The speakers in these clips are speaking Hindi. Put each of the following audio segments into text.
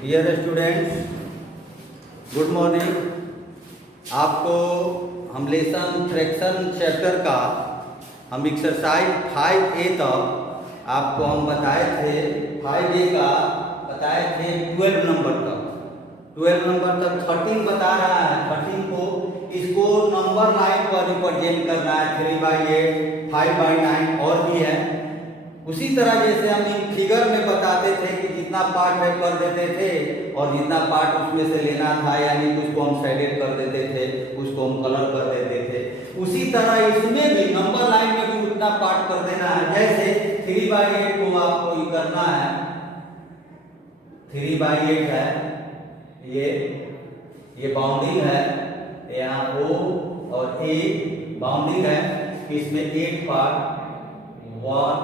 Dear students, good morning. आपको हम लेसन फ्रैक्शन चैप्टर का हम एक्सरसाइज 5A तक आपको हम बताए थे। 5A का बताए थे 12 नंबर तक। 12 नंबर तक 13 बता रहा है। 13 को इसको नंबर लाइन पर रिप्रेजेंट करना है। 3/8, 5/9 और भी है। उसी तरह जैसे हम इन फिगर में बताते थे कि जितना पार्ट है कर देते थे और जितना पार्ट उसमें से लेना था यानी कुछ को हम शेडेड कर देते थे, कुछ को हम कलर कर देते थे, उसी तरह इसमें भी नंबर लाइन में भी उतना पार्ट कर देना है। जैसे 3/8 को आपको ये करना है। 3/8 है, ये बाउंडिंग है, यहाँ O और A बाउंडिंग है। इसमें 8 पार्ट 1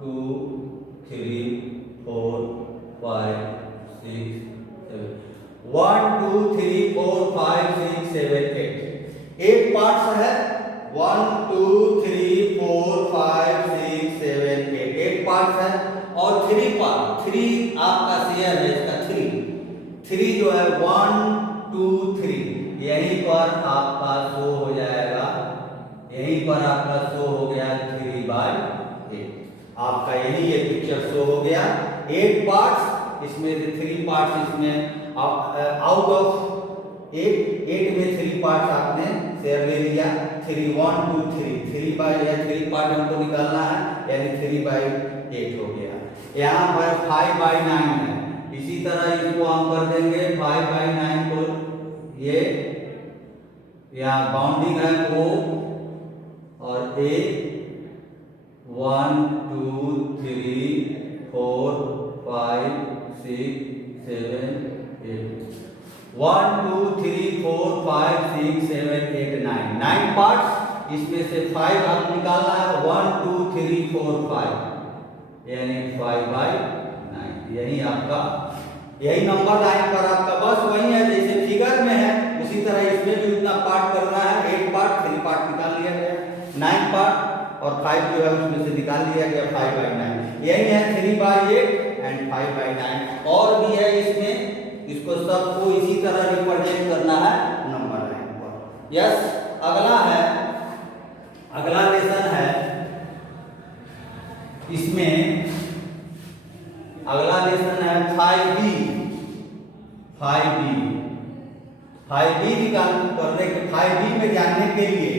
2 3 4 5 6 7 1 2 3 4 5 6 7 8 पार्ट्स है। 1 2 3 4 5 6 7 8 पार्ट्स है और 3 पार्ट 3 आपका शेयर है इसका। 3 जो है 1 2 3 यहीं पर आपका शो हो जाएगा। यहीं पर आपका शो हो गया 3/8। आपका यही ये पिक्चर शो हो गया। 8 पार्ट्स इसमें से 3 पार्ट्स इसमें आउट ऑफ 8 में 3 पार्ट्स आपने शेयर ले लिया। 3 1 2 3 पार्ट हमको निकालना है यानी 3/8 हो गया। यहाँ पर 5/9 है। इसी तरह इसको हम कर देंगे 5/9 को। ये यहाँ बाउंडिंग है O और A 1 2 3 4 5 6 7 8 1 2 3 4 5 6 7 8 9 पार्ट्स। इसमें से 5 आप निकालना है। 1 2 3 4 5 यानी 5/9। यही आपका यही नंबर लाइन पर आपका बस वही है जैसे फिगर में है उसी तरह इसमें भी उतना पार्ट करना है। 8 पार्ट 3 पार्ट निकाल लिया गया। 9 पार्ट और 5 जो है उसमें से निकाल लिया गया 5/9। यही है 3/8 एंड 5/9। और भी है इसमें, इसको सबको इसी तरह रिप्रेजेंट करना है नंबर लाइन पर। यस, अगला लेसन है। इसमें अगला लेसन है 5B। 5B करने के 5B में जानने के लिए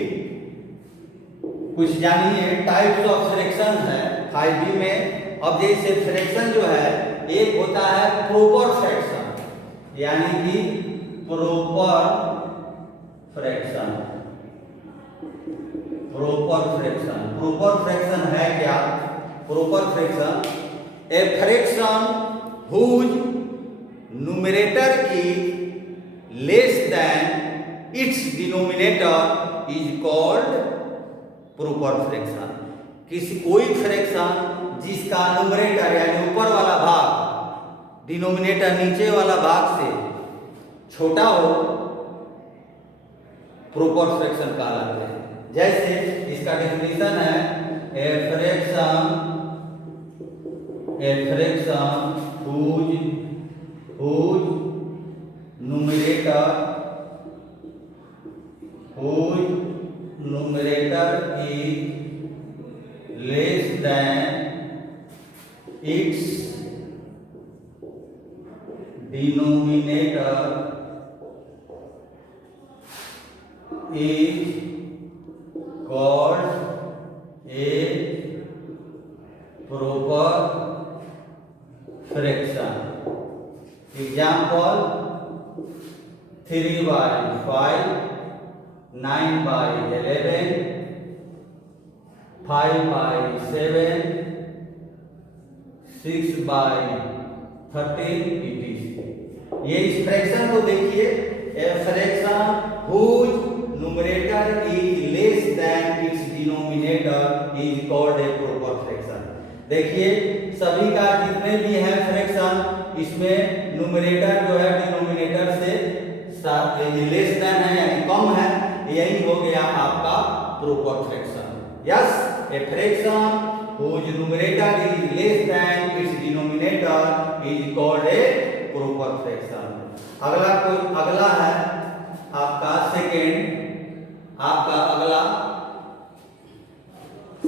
कुछ जानिए। टाइप्स ऑफ फ्रैक्शन है 5B में। अब जैसे फ्रैक्शन जो है एक होता है प्रॉपर फ्रैक्शन यानी कि प्रॉपर फ्रैक्शन। प्रॉपर फ्रैक्शन है क्या? Proper fraction a fraction whose numerator is less than its denominator is called proper fraction। कोई फ्रैक्शन जिसका न्यूमरेटर यानी ऊपर वाला भाग डिनोमिनेटर नीचे वाला भाग से छोटा हो प्रॉपर फ्रैक्शन कहलाते हैं। जैसे इसका डेफिनेशन है a fraction whose numerator is less than its denominator is called a proper fraction। Example 3/5 9/11 5/7 6/13 ये इस फ्रैक्शन को देखिए। A fraction whose numerator is less than its denominator is called a proper fraction। देखिए सभी का जितने भी हैं फ्रैक्शन इसमें न्यूमरेटर जो है डिनोमिनेटर से लेस देन है यानी कम है। यही हो गया आपका proper fraction. Yes, a fraction whose numerator is less than its denominator is called a proper improper fraction. अगला है आपका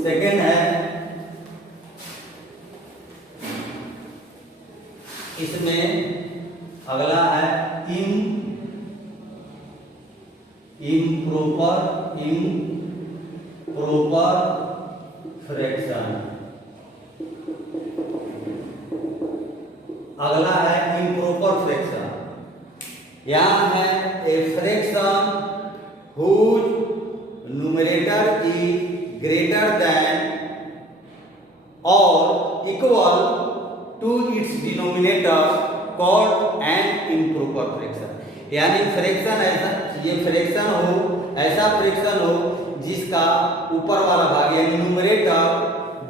सेकेंड है, इसमें अगला है इम्प्रॉपर फ्रैक्शन। अगला है इम्प्रॉपर फ्रैक्शन। यहाँ है a fraction whose numerator is greater than और equal to its denominator called an improper fraction. यानी फ्रैक्शन ऐसा फ्रैक्शन हो जिसका ऊपर वाला भाग यानी न्यूमरेटर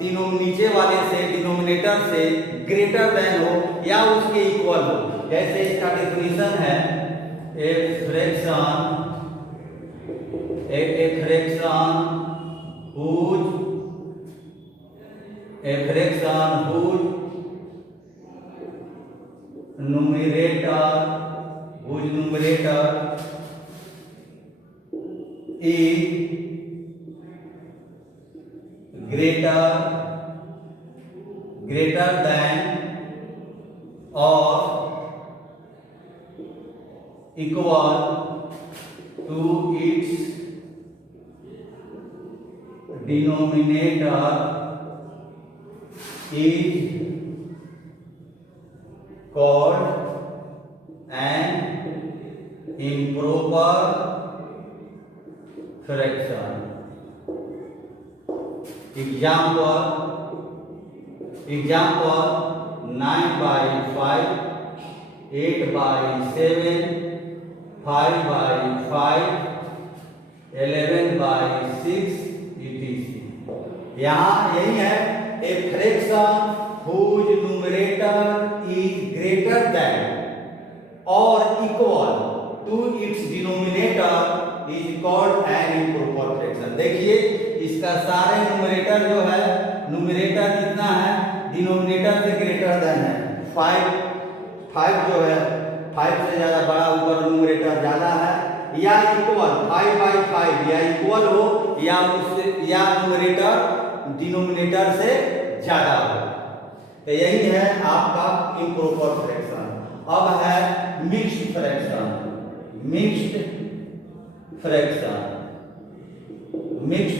नीचे वाले से डिनोमिनेटर से ग्रेटर देन हो या उसके इक्वल हो। जैसे इसका डेफिनेशन है a fraction whose numerator is greater than or equal to its denominator is called an improper fraction. Example 9/5, 8/7, 5/5, 11/6 etc। यहाँ यही है a fraction whose numerator is greater than और equal to its denominator is called an improper fraction. देखिए इसका सारे न्यूमरेटर जो है, न्यूमरेटर कितना है, डिनोमिनेटर से ग्रेटर देन है 5 जो है 5 से ज्यादा बड़ा, ऊपर न्यूमरेटर ज्यादा है, या इक्वल 5/5 या इक्वल हो या उससे या न्यूमरेटर डिनोमिनेटर से ज्यादा हो। तो यही है आपका इम्प्रॉपर फ्रैक्शन। अब है मिक्स्ड फ्रैक्शन। मिक्स्ड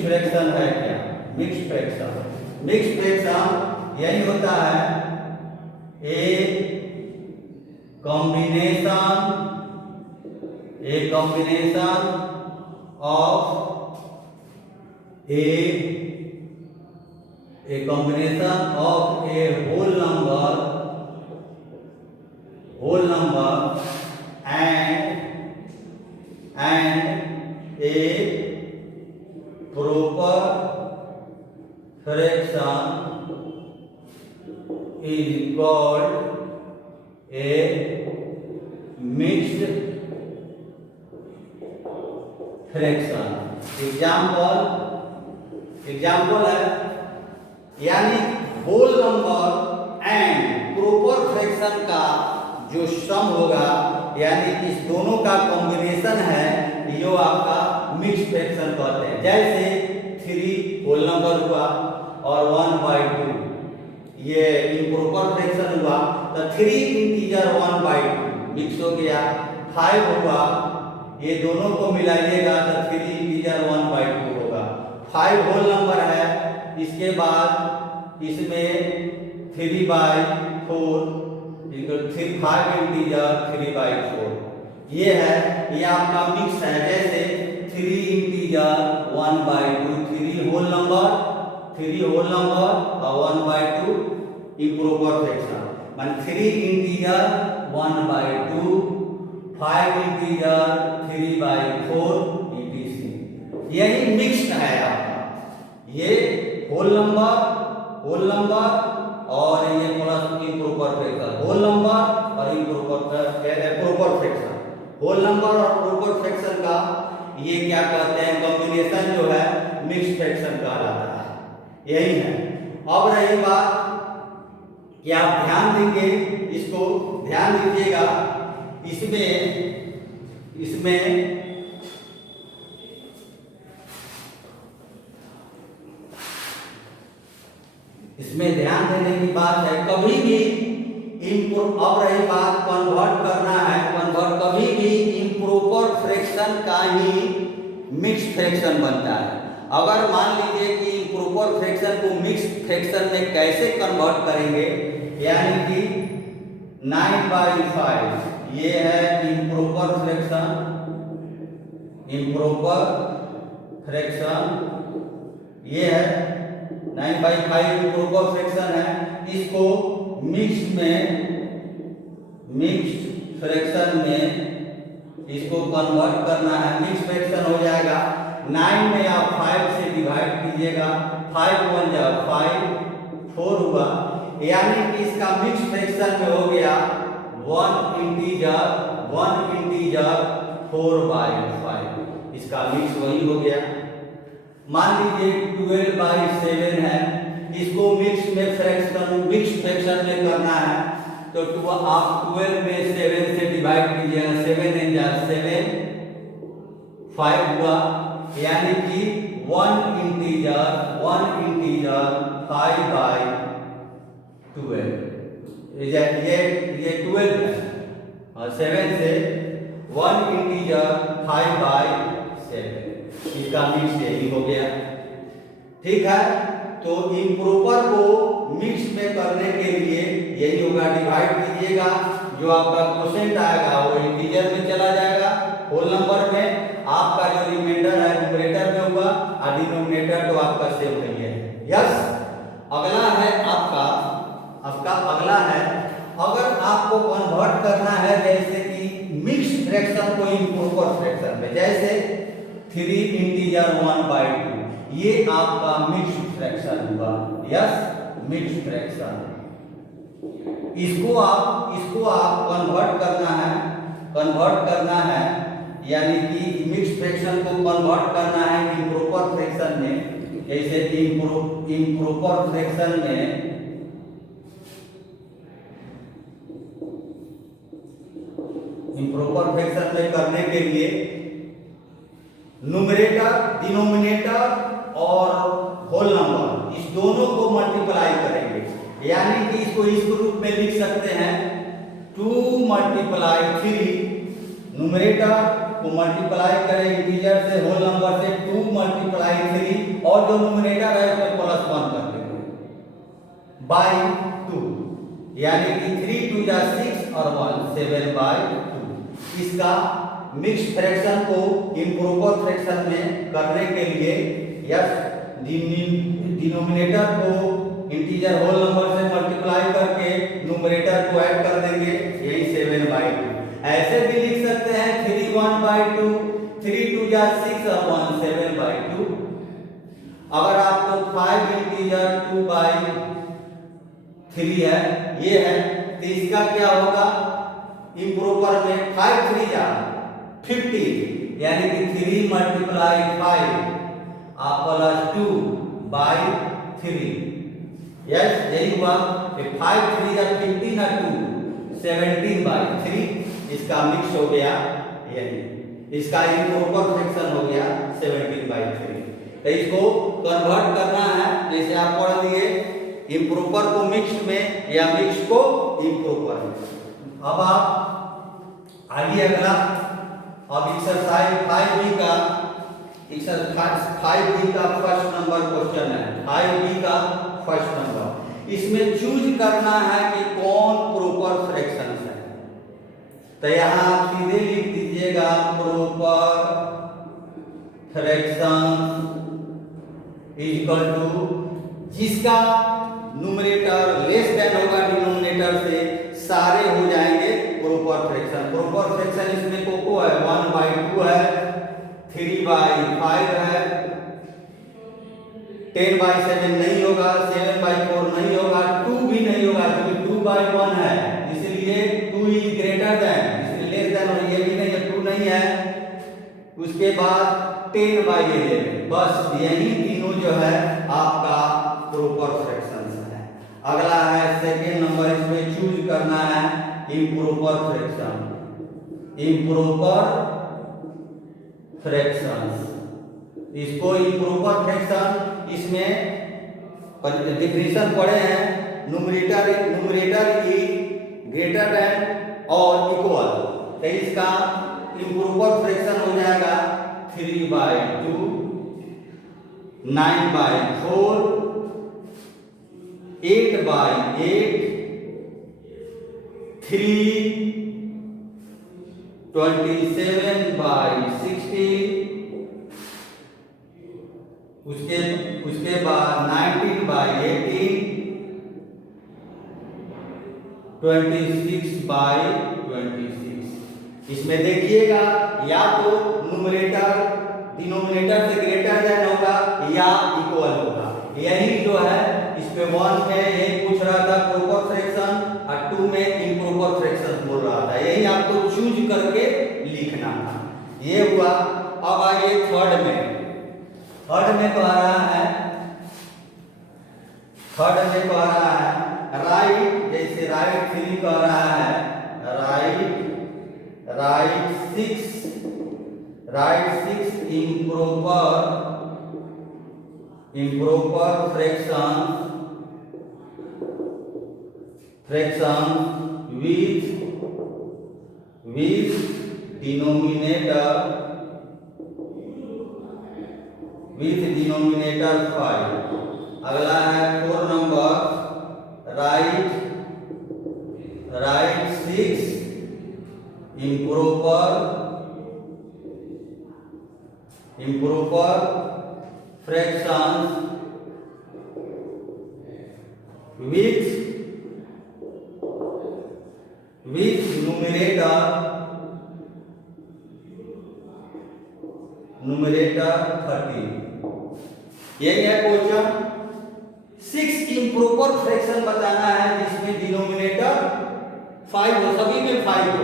फ्रैक्शन है क्या? मिक्स्ड फ्रैक्शन यही होता है a combination of a whole number and a proper fraction is called a mixed fraction। Example है यानी whole number and proper fraction का जो सम होगा, यानी इस दोनों का कॉम्बिनेशन है, यो आपका मिक्स्ड फ्रैक्शन कहते हैं। जैसे 3 होल नंबर हुआ और 1/2, ये इम्प्रॉपर फ्रैक्शन हुआ तो 3 इंटीजर 1/2 मिक्स हो गया। 5 हुआ, ये दोनों को मिलाइएगा तो 3 इंटीजर 1/2 होगा। 5 होल नंबर है, इसके बाद इसमें 3/4 5 इंटीजर 3/4 ये है, ये आपका मिक्स है। जैसे 3 इंटीजर 1/2, 3 होल नंबर और 1/2 इम्प्रॉपर फ्रैक्शन, मान 3 इंटीजर 1/2, 5 इंटीजर 3/4 etc। यही मिक्स्ड है आपका, ये होल नंबर और ये plus improper fraction, whole number और प्रॉपर फ्रैक्शन। होल नंबर और प्रॉपर फ्रैक्शन का ये क्या कहते हैं, कॉम्बिनेशन जो है मिक्स्ड फ्रैक्शन कहलाता है। यही है। अब रही बात कि आप ध्यान देंगे, इसको ध्यान दीजिएगा, इसमें ध्यान देने की बात है। कभी भी अब रही बात कन्वर्ट करना है, कभी भी इम्प्रॉपर फ्रैक्शन का ही मिक्स फ्रैक्शन बनता है। अगर मान लीजिए कि इम्प्रॉपर फ्रैक्शन को मिक्स फ्रैक्शन में कैसे कन्वर्ट करेंगे, यानी कि 9/5 ये है इम्प्रॉपर फ्रैक्शन, ये है 9/5 इम्प्रॉपर फ्रैक्शन है। इसको मिक्स्ड फ्रैक्शन में इसको कन्वर्ट करना है। मिक्स फ्रैक्शन हो जाएगा 9 में आप 5 से डिवाइड कीजिएगा, 5 1 जा 5, 4 हुआ, यानी कि इसका मिक्स फ्रैक्शन में हो गया 1 इंटीजर 4/5, इसका मिक्स वही हो गया। मान लीजिए 12/7 है, इसको मिक्स फ्रैक्शन में करना है, तो आप 12 में 7 से डिवाइड कीजिएगा, 7 × 7 5 हुआ, यानी कि 1 इंटीजर 5/12, ये 12 है और 7 से 1 इंटीजर 5/7, इसका मिक्स यही हो गया। ठीक है, तो इम्प्रॉपर को मिक्स में करने के लिए यही होगा, डिवाइड कीजिएगा, जो आपका क्वोशिएंट आएगा वो इंटीजर में चला जाएगा, होल नंबर में, आपका जो रिमाइंडर है न्यूमरेटर में होगा और डिनोमिनेटर तो आपका सेम नहीं है। यस, अगला है आपका अगला है, अगर आपको कन्वर्ट करना है जैसे कि मिक्स फ्रैक्शन को इम्प्रॉपर फ्रैक्शन में, जैसे 3 इंटीजर 1/2, ये आपका मिक्स फ्रैक्शन हुआ। यस, मिक्स फ्रैक्शन, इसको आप कन्वर्ट करना है, यानी कि मिक्स फ्रैक्शन को कन्वर्ट करना है इम्प्रॉपर फ्रैक्शन में। जैसे इम्प्रॉपर फ्रैक्शन में करने के लिए न्यूमरेटर, डिनोमिनेटर और होल नंबर, इस दोनों को मल्टीप्लाई करेंगे, यानी कि इसको इस रूप में लिख सकते हैं 2 × 3, न्यूमरेटर को मल्टीप्लाई करें इंटीजर से, होल नंबर से, 2 × 3, और जो न्यूमरेटर है उसमें +1 कर देंगे /2, यानी कि 3 2 जा 6 और 1 7/2। इसका मिक्स फ्रैक्शन को इम्प्रॉपर फ्रैक्शन में करने के लिए यस, डिनोमिनेटर को इंटीजर होल नंबर से मल्टीप्लाई करके न्यूमरेटर को ऐड कर देंगे, यही 7/2। ऐसे भी लिख सकते हैं 3 1/2, 3 2 जा 6 और 1 7/2। अगर आपको 5 इंटीजर 2/3 है, ये है, तो इसका क्या होगा, इम्प्रॉपर में 5 3 जा 50, यानी कि 3 × 5 आप +2/3। यस, यही हुआ कि 5 3 जा 50 ना 2 17/3, इसका मिक्स हो गया, यही इसका इम्प्रॉपर फ्रैक्शन हो गया 17/3। तो इसको कन्वर्ट करना है, जैसे आप पढ़ लिए, इम्प्रॉपर को मिक्स में या मिक्स को इम्प्रॉपर में। अब आप आगे अगला, अब एक्सरसाइज 5B का फर्स्ट नंबर क्वेश्चन है, 5B का फर्स्ट नंबर। इसमें चूज करना है कि कौन प्रॉपर फ्रैक्शन है, तो यहां आप सीधे लिख दीजिएगा प्रॉपर फ्रैक्शन इक्वल टू, जिसका न्यूमरेटर लेस देन होगा डिनोमिनेटर से, सारे हो जाएंगे प्रॉपर फ्रैक्शन। प्रॉपर फ्रैक्शन इसमें को है 1/2 है, 3/5 है, 10/7 नहीं होगा, 7/4 नहीं होगा, 2 भी नहीं होगा क्योंकि 2/1 है, इसलिए 2 इज ग्रेटर देन, इसलिए लेस देन, और ये भी नहीं है, 2 नहीं है। उसके बाद 10/11, बस यही तीनों जो है आपका प्रॉपर फ्रैक्शंस है। अगला है सेकेंड नंबर, इसमें चूज करना है इम्प्रॉपर फ्रैक्शन। इम्प्रॉपर फ्रैक्शंस, इसको इम्प्रॉपर फ्रैक्शन, इसमें डिफिनेशन पढ़े हैं, न्यूमरेटर इज ग्रेटर देन और इक्वल, तो इसका इम्प्रॉपर फ्रैक्शन हो जाएगा 3/2, 9/4, 8/8, 3, 27/16, उसके बाद 19/18, 26/26। इसमें देखिएगा या तो न्यूमरेटर डिनोमिनेटर से ग्रेटर देन होगा या इक्वल होगा। यही जो है इसमें 1 में यही पूछ रहा था प्रॉपर फ्रैक्शन और 2 में इम्प्रॉपर फ्रैक्शन बोल रहा था, यही आपको चूज करके लिखना था। ये हुआ। अब आइए थर्ड में कह रहा है, राइट, जैसे राइट 3 कह रहा है, right 6 improper fraction with denominator 5। अगला है 4 number, right 6 improper fraction with numerator 30। यही है क्वेश्चन। 6 इम्प्रॉपर फ्रैक्शन बताना है जिसमें डिनोमिनेटर 5 हो, सभी में 5 हो,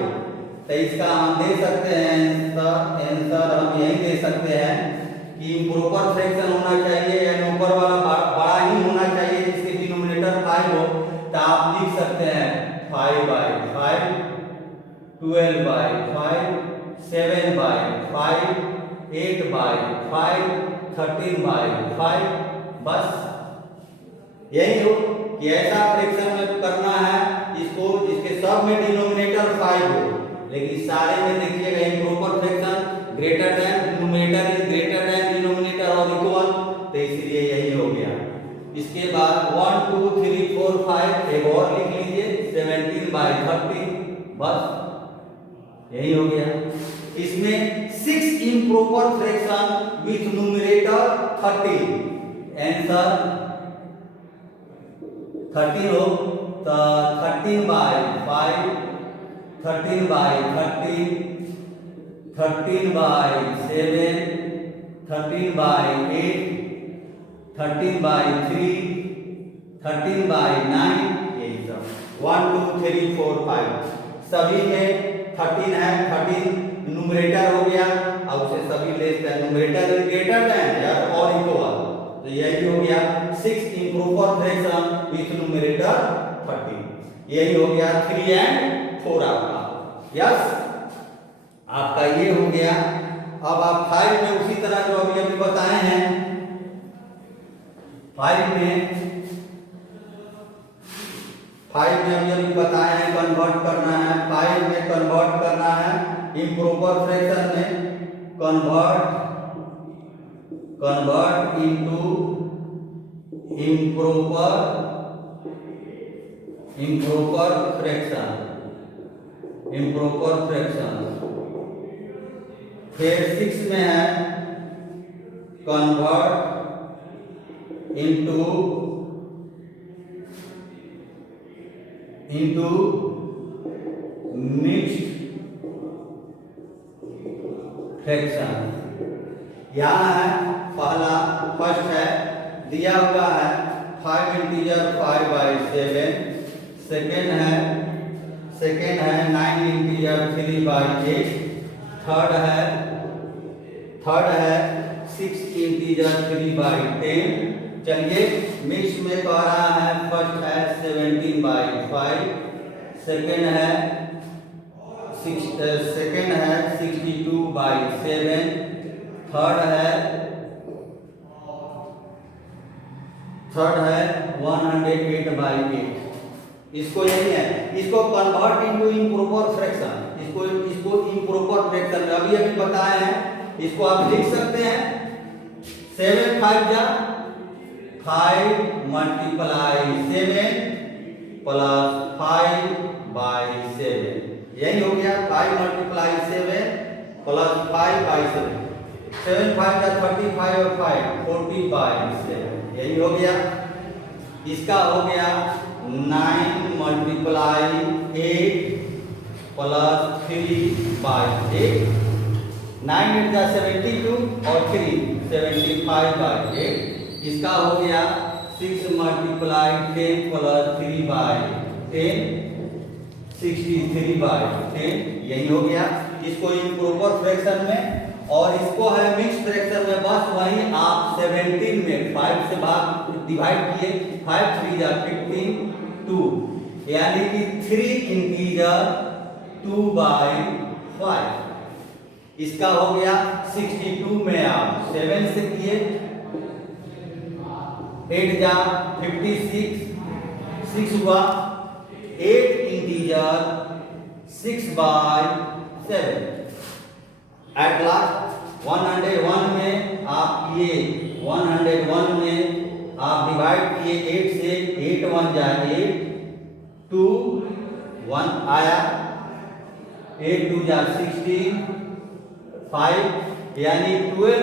तो इसका हम दे सकते हैं आंसर हम यही दे सकते हैं कि इम्प्रॉपर फ्रैक्शन होना चाहिए, यानी ऊपर वाला बड़ा ही होना चाहिए जिसके डिनोमिनेटर 5 हो, तो आप लिख सकते हैं 5/5, 12/5, 7/5, 8/5, 13/5। बस यही हो कि ऐसा फ्रैक्शन में करना है इसको जिसके सब में डिनोमिनेटर 5 हो, लेकिन सारे में देखिएगा improper fraction greater than, numerator is greater than denominator और इक्वल, तो इसलिए यही हो गया। इसके बाद 1 2 3 4 5 एक और लिख लीजिए 17/30, बस यही हो गया। इसमें 6 improper fraction with numerator 30, answer 30 हो, तो 13/5, 13/30, 13/7, 13/8, 13/3, 13/9, यही सब 1 2 3 4 5 सभी में 13 है। 13 न्यूमरेटर हो गया, अब उसे सभी less than numerator is greater then या और इक्वल, तो यही हो गया 6 इम्प्रॉपर फ्रैक्शन विथ न्यूमरेटर 30, यही हो गया 3 and 4 आपका। यस, आपका ये हो गया। अब आप 5 में उसी तरह जो अभी बताए हैं, 5 में अभी बताए हैं कन्वर्ट करना है, 5 में कन्वर्ट करना है इम्प्रॉपर फ्रैक्शन में, कन्वर्ट इनटू इम्प्रॉपर फ्रैक्शन। फिर 6 में है कन्वर्ट इनटू मिक्स्ड फ्रैक्शन। यहाँ है पहला, फर्स्ट है दिया हुआ है 5 इंटीजर 5/7, सेकेंड है 9 इंटीजर 3/8, थर्ड है 6 इंटीजर 3/10, चलिए मिक्स में कह रहा है, फर्स्ट है 17/5, सेकेंड है 62/7, थर्ड है 108/8। इसको यही है, इसको कन्वर्ट इनटू इम्प्रॉपर फ्रैक्शन, इसको इम्प्रॉपर फ्रैक्शन में अभी बताए हैं, इसको आप लिख सकते हैं 7 5 जा 5 मल्टीप्लाई 7 प्लस 5/7, यही हो गया 5 मल्टीप्लाई 7 प्लस 5/7, 7 5 जा 35 और 5 40/7, यही हो गया। इसका हो गया 9 मल्टीप्लाई 8 प्लस 3/8, 9 8 जा 72 और 3 75/8। इसका हो गया 6 मल्टीप्लाई 10 प्लस 3/10 63/10, यही हो गया। इसको इम्प्रॉपर फ्रैक्शन में और इसको है मिक्स फ्रैक्शन में, बस वही आप 17 में 5 से भाग डिवाइड किए, 5 3 जा 15 2, यानी कि 3 इंटीजर 2/5। इसका हो गया 62 में आप 7 से किए, 8 जा 56, 6 हुआ 8 इंटीजर 6/7। एट लास्ट 101 में आप किए, 101 में आप डिवाइड किए 8 से, 8 1 जा 8, 2 1 आया, 8 2 जा 16 5, यानी 12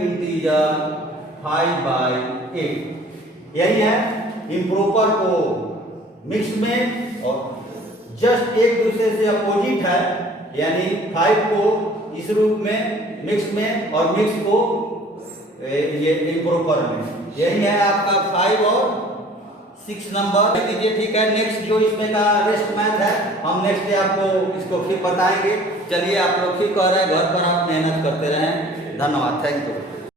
इंटीजर 5/8। यही है इम्प्रॉपर को मिक्स में, और जस्ट एक दूसरे से अपोजिट है, यानी 5 को इस रूप में मिक्स में और मिक्स को ये इम्प्रॉपर में। यही है आपका 5 और 6 नंबर लीजिए, ठीक है। नेक्स्ट जो इसमें का रेस्ट मैथ है, हम नेक्स्ट डे आपको इसको फिर बताएंगे। चलिए आप लोग फिर कह रहे हैं, घर पर आप मेहनत करते रहें। धन्यवाद, थैंक यू।